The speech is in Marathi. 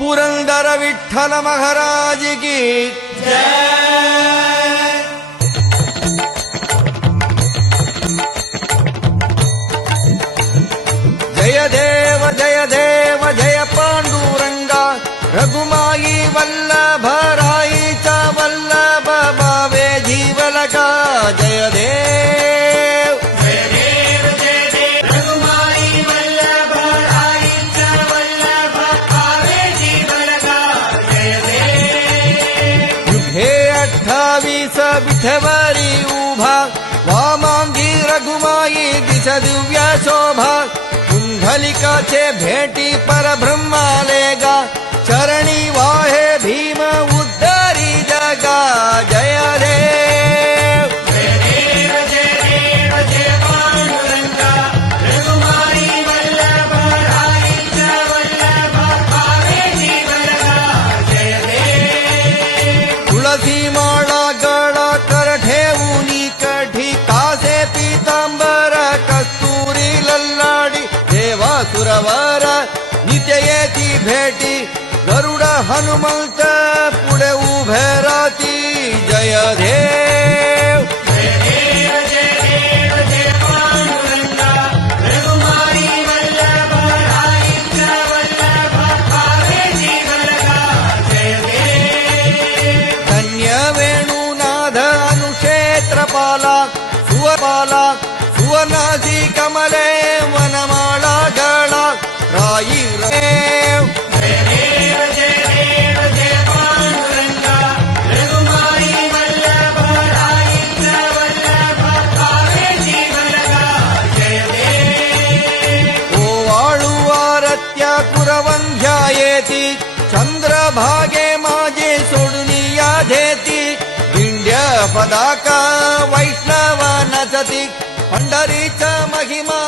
पुरंदर विठ्ठल महाराज की जय देव जय देव जय पांडुरंगा रघुमाई वल्लभ राईचा वल्लभ भावे जीवलका जय देव जय देव रघुमाई वल्लभ राईचा वल्लभ भावे जीवलका जय देव युगे 28 विठवरी उभा वामांगी रघुमाई दिस दिव्य शोभा कुंडलिकाचे भेटी परब्रह्मालेगा चरणी वाहे भीम उद्धारी जगा जय देव जय पांडुरंगा रघुमाई वल्लभ राईचा वल्लभ भावे जीवलका जय देव तुळसी माळा गळा कर ठेवूनी कठी कासे पीतांबर कस्तुरी लल्लाडी देवा सुरवर नित्य येती भेटी गरुड हनुमंत पुढे उभे राती जय देव जय पांडुरंगा रघुमाई वल्लभ राईचा वल्लभ भावे जीवलका जय देव धन्य वेणुनाथ अनुक्षेत्रपाला सुवपाला सुवर्णासी कमले वनमाळा गळा राई रेव जय पांडुरंगा रघुमाई वल्लभ राईचा वल्लभ भावे जीवलका जय देव ओवाळू आरत्या कुरवंध्या येती चंद्रभागे माझे सोडून या धेती दिंड्य पदाका वैष्णव नचती पंढरीचा महिमा